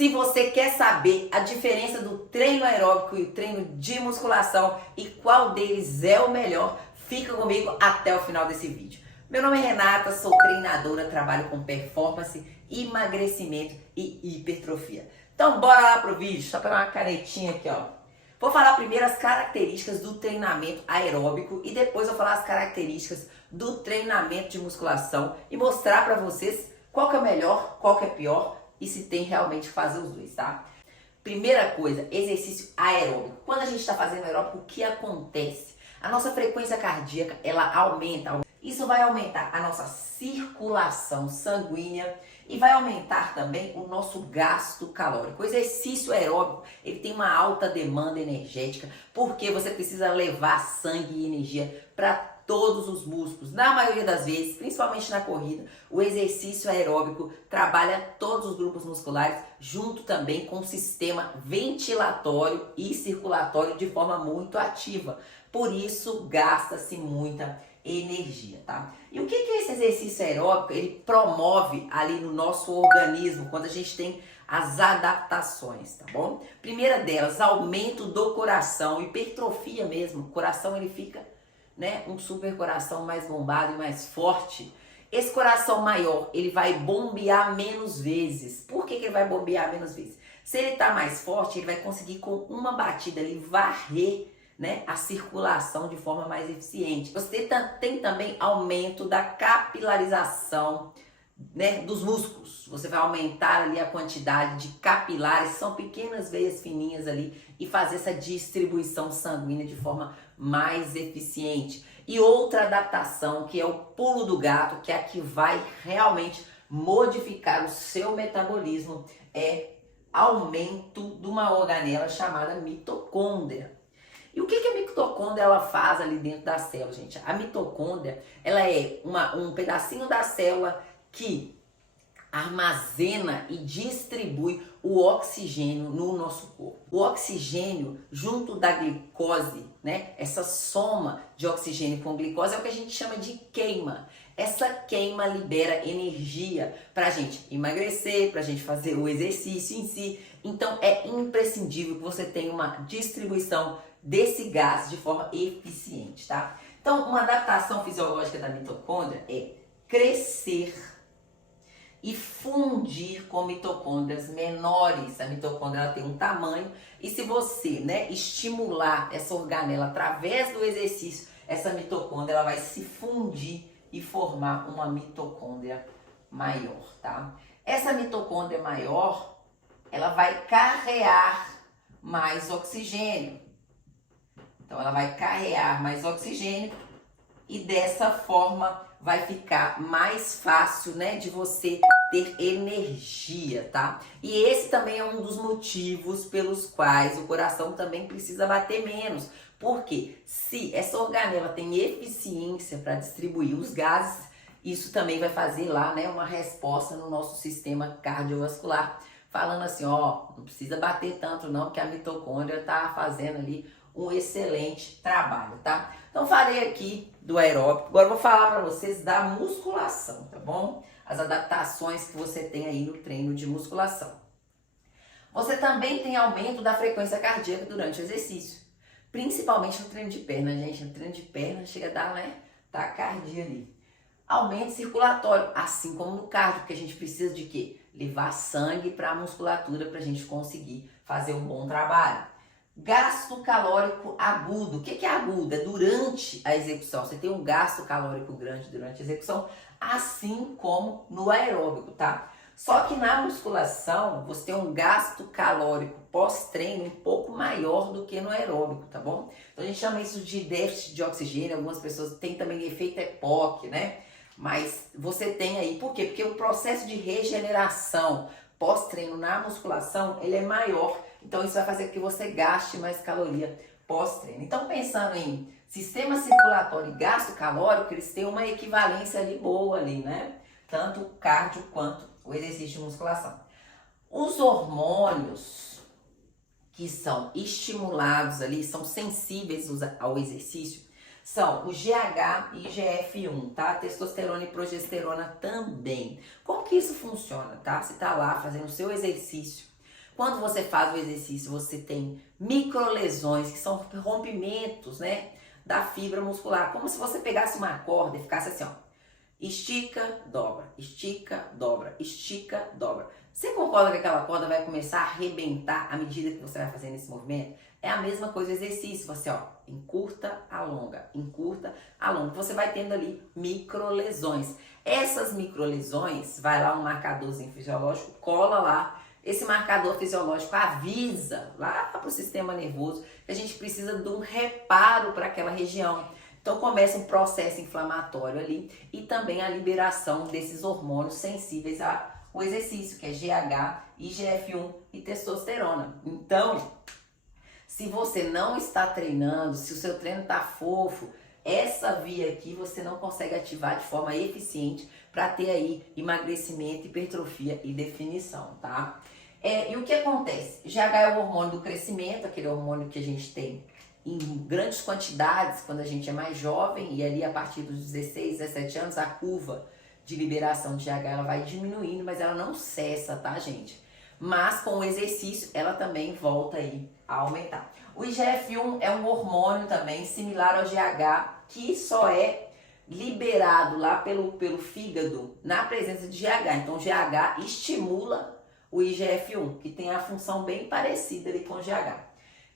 Se você quer saber a diferença do treino aeróbico e o treino de musculação e qual deles é o melhor, fica comigo até o final desse vídeo. Meu nome é Renata, sou treinadora, trabalho com performance, emagrecimento e hipertrofia. Então bora lá pro vídeo, só pegar uma canetinha aqui, ó. Vou falar primeiro as características do treinamento aeróbico e depois vou falar as características do treinamento de musculação e mostrar pra vocês qual que é o melhor, qual que é pior e se tem realmente que fazer os dois, tá? Primeira coisa, exercício aeróbico. Quando a gente está fazendo aeróbico, o que acontece? A nossa frequência cardíaca, ela aumenta. Isso vai aumentar a nossa circulação sanguínea e vai aumentar também o nosso gasto calórico. O exercício aeróbico, ele tem uma alta demanda energética, porque você precisa levar sangue e energia para todos os músculos. Na maioria das vezes, principalmente na corrida, o exercício aeróbico trabalha todos os grupos musculares, junto também com o sistema ventilatório e circulatório de forma muito ativa. Por isso, gasta-se muita energia, tá? E o que é esse exercício aeróbico? Ele promove ali no nosso organismo, quando a gente tem as adaptações, tá bom? Primeira delas, aumento do coração, hipertrofia mesmo. O coração, ele fica, né, um super coração mais bombado e mais forte. Esse coração maior, ele vai bombear menos vezes. Por que ele vai bombear menos vezes? Se ele tá mais forte, ele vai conseguir com uma batida ali varrer, né, a circulação de forma mais eficiente. Você tem também aumento da capilarização, né, dos músculos. Você vai aumentar ali a quantidade de capilares, são pequenas veias fininhas ali, e fazer essa distribuição sanguínea de forma mais eficiente. E outra adaptação, que é o pulo do gato, que é a que vai realmente modificar o seu metabolismo, é aumento de uma organela chamada mitocôndria. E o que a mitocôndria ela faz ali dentro da célula, gente? A mitocôndria, ela é um pedacinho da célula que armazena e distribui o oxigênio no nosso corpo. O oxigênio junto da glicose, né? Essa soma de oxigênio com glicose é o que a gente chama de queima. Essa queima libera energia para a gente emagrecer, para a gente fazer o exercício em si. Então é imprescindível que você tenha uma distribuição desse gás de forma eficiente, tá? Então uma adaptação fisiológica da mitocôndria é crescer e fundir com mitocôndrias menores. A mitocôndria ela tem um tamanho e se você, né, estimular essa organela através do exercício, essa mitocôndria ela vai se fundir e formar uma mitocôndria maior, tá? Essa mitocôndria maior, ela vai carrear mais oxigênio. Então ela vai carrear mais oxigênio e dessa forma vai ficar mais fácil, né, de você ter energia, tá? E esse também é um dos motivos pelos quais o coração também precisa bater menos. Porque se essa organela tem eficiência para distribuir os gases, isso também vai fazer lá, né, uma resposta no nosso sistema cardiovascular, falando assim, ó, não precisa bater tanto não, que a mitocôndria tá fazendo ali um excelente trabalho, tá? Então falei aqui do aeróbico, agora eu vou falar para vocês da musculação, tá bom? As adaptações que você tem aí no treino de musculação. Você também tem aumento da frequência cardíaca durante o exercício, principalmente no treino de perna, gente. No treino de perna chega a dar, né, taquicardia ali. Aumento circulatório, assim como no cardio, porque a gente precisa de quê? Levar sangue para a musculatura para a gente conseguir fazer um bom trabalho. Gasto calórico agudo. O que é agudo? É durante a execução. Você tem um gasto calórico grande durante a execução, assim como no aeróbico, tá? Só que na musculação, você tem um gasto calórico pós-treino um pouco maior do que no aeróbico, tá bom? Então a gente chama isso de déficit de oxigênio. Algumas pessoas têm também efeito EPOC, né? Mas você tem aí, por quê? Porque o processo de regeneração pós-treino na musculação, ele é maior. Então isso vai fazer com que você gaste mais caloria pós-treino. Então pensando em sistema circulatório e gasto calórico, eles têm uma equivalência ali boa ali, né? Tanto o cardio quanto o exercício de musculação. Os hormônios que são estimulados ali, são sensíveis ao exercício, são o GH e IGF-1, tá? Testosterona e progesterona também. Como que isso funciona, tá? Você tá lá fazendo o seu exercício, Quando você faz o exercício, você tem microlesões, que são rompimentos, né, da fibra muscular. Como se você pegasse uma corda e ficasse assim, ó. Estica, dobra, estica, dobra, estica, dobra. Você concorda que aquela corda vai começar a arrebentar à medida que você vai fazendo esse movimento? É a mesma coisa o exercício. Você, ó, encurta, alonga, encurta, alonga. Você vai tendo ali microlesões. Essas microlesões, vai lá um marcadorzinho fisiológico, cola lá. Esse marcador fisiológico avisa lá para o sistema nervoso que a gente precisa de um reparo para aquela região. Então começa um processo inflamatório ali e também a liberação desses hormônios sensíveis ao exercício, que é GH, IGF-1 e testosterona. Então, se você não está treinando, se o seu treino está fofo, essa via aqui você não consegue ativar de forma eficiente para ter aí emagrecimento, hipertrofia e definição, tá? E o que acontece? GH é o hormônio do crescimento, aquele hormônio que a gente tem em grandes quantidades quando a gente é mais jovem, e ali a partir dos 16, 17 anos a curva de liberação de GH ela vai diminuindo, mas ela não cessa, tá, gente? Mas com o exercício ela também volta aí a aumentar. O IGF-1 é um hormônio também similar ao GH, que só é liberado lá pelo fígado na presença de GH. Então o GH estimula o IGF-1, que tem a função bem parecida ali com o GH.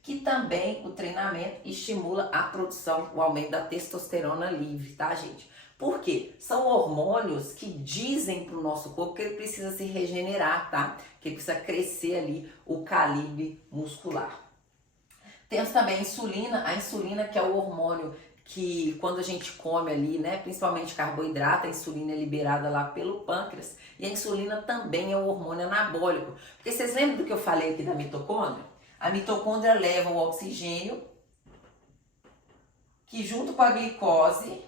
Que também o treinamento estimula a produção, o aumento da testosterona livre, tá, gente? Por quê? São hormônios que dizem para o nosso corpo que ele precisa se regenerar, tá? Que ele precisa crescer ali o calibre muscular. Temos também a insulina que é o hormônio que quando a gente come ali, né, principalmente carboidrato, a insulina é liberada lá pelo pâncreas, e a insulina também é um hormônio anabólico. Porque vocês lembram do que eu falei aqui da mitocôndria? A mitocôndria leva o oxigênio, que junto com a glicose,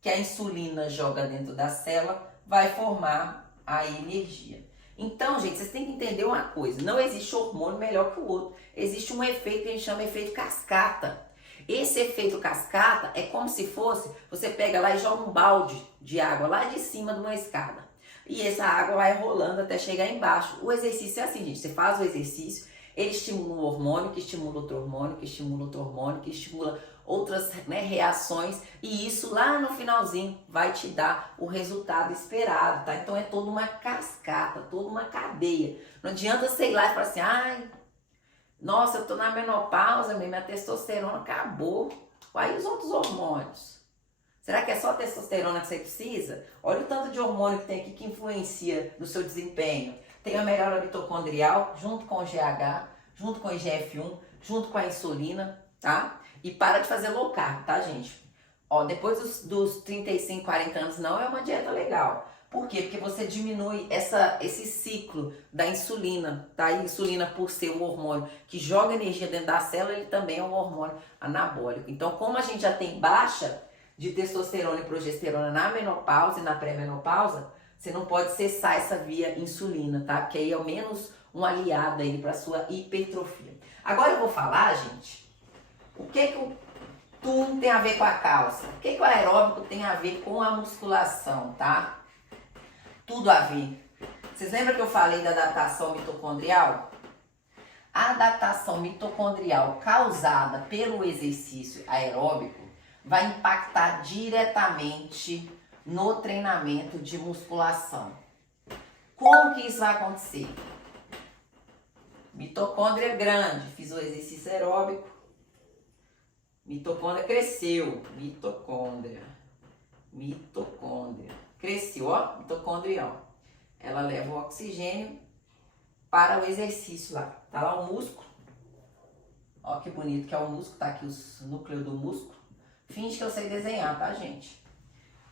que a insulina joga dentro da célula, vai formar a energia. Então, gente, vocês têm que entender uma coisa, não existe hormônio melhor que o outro. Existe um efeito que a gente chama de efeito cascata. Esse efeito cascata é como se fosse, você pega lá e joga um balde de água lá de cima de uma escada. E essa água vai rolando até chegar embaixo. O exercício é assim, gente, você faz o exercício, ele estimula um hormônio, que estimula outro hormônio, que estimula outro hormônio, que estimula outras, né, reações, e isso lá no finalzinho vai te dar o resultado esperado, tá? Então é toda uma cascata, toda uma cadeia. Não adianta, sei lá, e falar assim, ai, nossa, eu tô na menopausa, minha testosterona acabou. Aí os outros hormônios? Será que é só a testosterona que você precisa? Olha o tanto de hormônio que tem aqui que influencia no seu desempenho. Tem a melhora mitocondrial, junto com o GH, junto com o IGF-1, junto com a insulina, tá? E para de fazer low carb, tá, gente? Ó, depois dos 35, 40 anos não é uma dieta legal. Por quê? Porque você diminui esse ciclo da insulina, tá? A insulina, por ser um hormônio que joga energia dentro da célula, ele também é um hormônio anabólico. Então, como a gente já tem baixa de testosterona e progesterona na menopausa e na pré-menopausa, você não pode cessar essa via insulina, tá? Porque aí é ao menos um aliado aí para sua hipertrofia. Agora eu vou falar, gente, o que o turno tem a ver com a calça? O que o aeróbico tem a ver com a musculação, tá? Tudo a ver. Vocês lembram que eu falei da adaptação mitocondrial? A adaptação mitocondrial causada pelo exercício aeróbico vai impactar diretamente no treinamento de musculação. Como que isso vai acontecer? Mitocôndria grande, fiz o exercício aeróbico, mitocôndria cresceu, mitocôndria, cresceu, ó, mitocôndria, ó. Ela leva o oxigênio para o exercício lá. Tá lá o músculo, ó que bonito que é o músculo, tá aqui o núcleo do músculo. Finge que eu sei desenhar, tá, gente?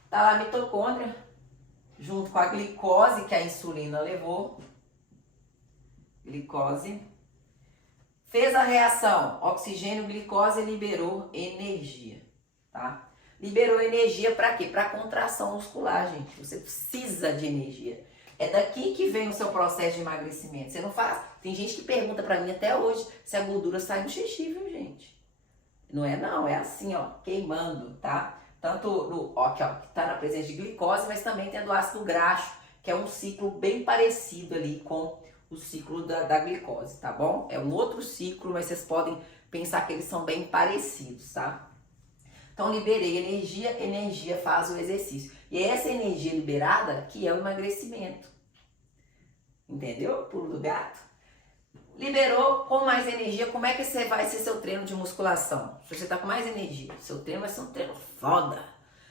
Tá lá a mitocôndria, junto com a glicose que a insulina levou. Glicose. Fez a reação, oxigênio, glicose, liberou energia, tá? Liberou energia para quê? Para contração muscular, gente. Você precisa de energia. É daqui que vem o seu processo de emagrecimento. Você não faz... Tem gente que pergunta para mim até hoje se a gordura sai no xixi, viu, gente? Não é não, é assim, ó, queimando, tá? Tanto no, ó, aqui, ó, que tá na presença de glicose, mas também tem do ácido graxo, que é um ciclo bem parecido ali com o ciclo da glicose, tá bom? É um outro ciclo, mas vocês podem pensar que eles são bem parecidos, tá? Então, liberei energia, energia faz o exercício. E é essa energia liberada que é o emagrecimento. Entendeu? Pulo do gato. Liberou com mais energia, como é que vai ser seu treino de musculação? Se você tá com mais energia, seu treino vai ser um treino foda.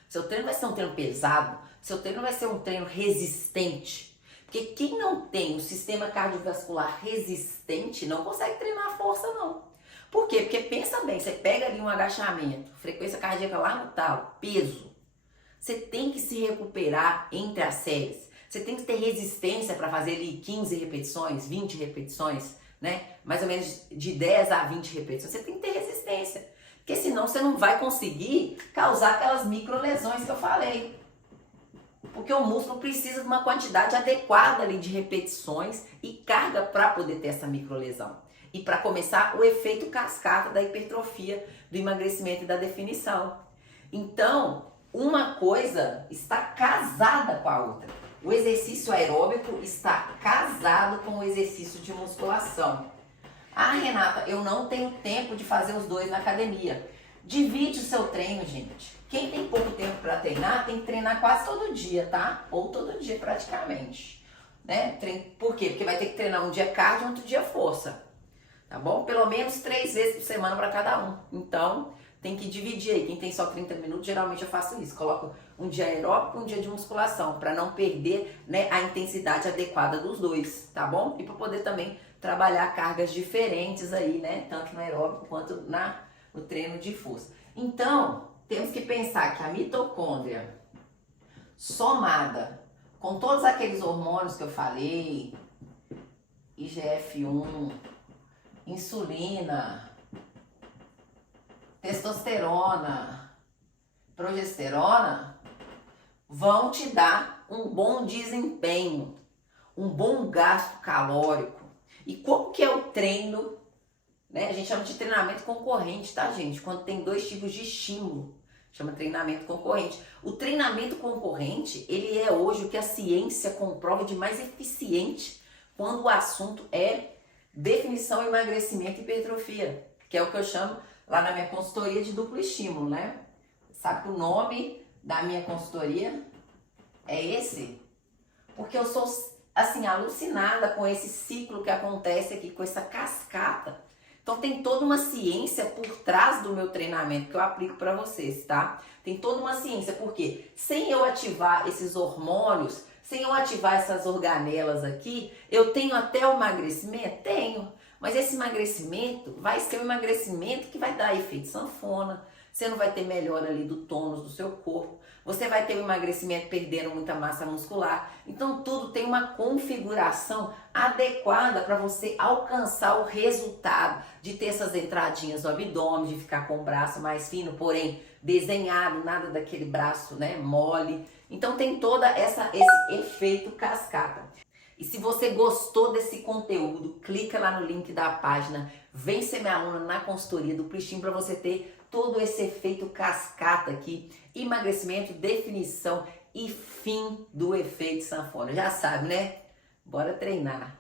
Seu treino vai ser um treino pesado. Seu treino vai ser um treino resistente. Porque quem não tem o sistema cardiovascular resistente não consegue treinar a força, não. Por quê? Porque pensa bem, você pega ali um agachamento, frequência cardíaca lá no talo, peso. Você tem que se recuperar entre as séries. Você tem que ter resistência para fazer ali 15 repetições, 20 repetições, né? Mais ou menos de 10 a 20 repetições. Você tem que ter resistência. Porque senão você não vai conseguir causar aquelas microlesões que eu falei. Porque o músculo precisa de uma quantidade adequada ali de repetições e carga para poder ter essa microlesão. E para começar o efeito cascata da hipertrofia, do emagrecimento e da definição. Então, uma coisa está casada com a outra. O exercício aeróbico está casado com o exercício de musculação. Ah, Renata, eu não tenho tempo de fazer os dois na academia. Divide o seu treino, gente. Quem tem pouco tempo para treinar, tem que treinar quase todo dia, tá? Ou todo dia praticamente. Né? Por quê? Porque vai ter que treinar um dia cardio e outro dia força. Tá bom? Pelo menos 3 vezes por semana para cada um. Então, tem que dividir aí. Quem tem só 30 minutos, geralmente eu faço isso. Coloco um dia aeróbico e um dia de musculação, para não perder, né, a intensidade adequada dos dois, tá bom? E para poder também trabalhar cargas diferentes aí, né? Tanto no aeróbico quanto no treino de força. Então, temos que pensar que a mitocôndria, somada com todos aqueles hormônios que eu falei, IGF-1, insulina, testosterona, progesterona, vão te dar um bom desempenho, um bom gasto calórico. E como que é o treino, né? A gente chama de treinamento concorrente, tá, gente? Quando tem 2 tipos de estímulo, chama treinamento concorrente. O treinamento concorrente, ele é hoje o que a ciência comprova de mais eficiente quando o assunto é definição, emagrecimento e hipertrofia, que é o que eu chamo lá na minha consultoria de duplo estímulo, né? Sabe que o nome da minha consultoria é esse? Porque eu sou, assim, alucinada com esse ciclo que acontece aqui, com essa cascata. Então tem toda uma ciência por trás do meu treinamento que eu aplico para vocês, tá? Tem toda uma ciência, porque sem eu ativar esses hormônios, sem eu ativar essas organelas aqui, eu tenho até o emagrecimento? Tenho. Mas esse emagrecimento vai ser um emagrecimento que vai dar efeito sanfona. Você não vai ter melhora ali do tônus do seu corpo. Você vai ter um emagrecimento perdendo muita massa muscular. Então tudo tem uma configuração adequada para você alcançar o resultado de ter essas entradinhas no abdômen, de ficar com o braço mais fino, porém desenhado, nada daquele braço, né, mole. Então tem toda esse efeito cascata. E se você gostou desse conteúdo, clica lá no link da página, vem ser minha aluna na consultoria do Pristim para você ter todo esse efeito cascata aqui, emagrecimento, definição e fim do efeito sanfona. Já sabe, né? Bora treinar!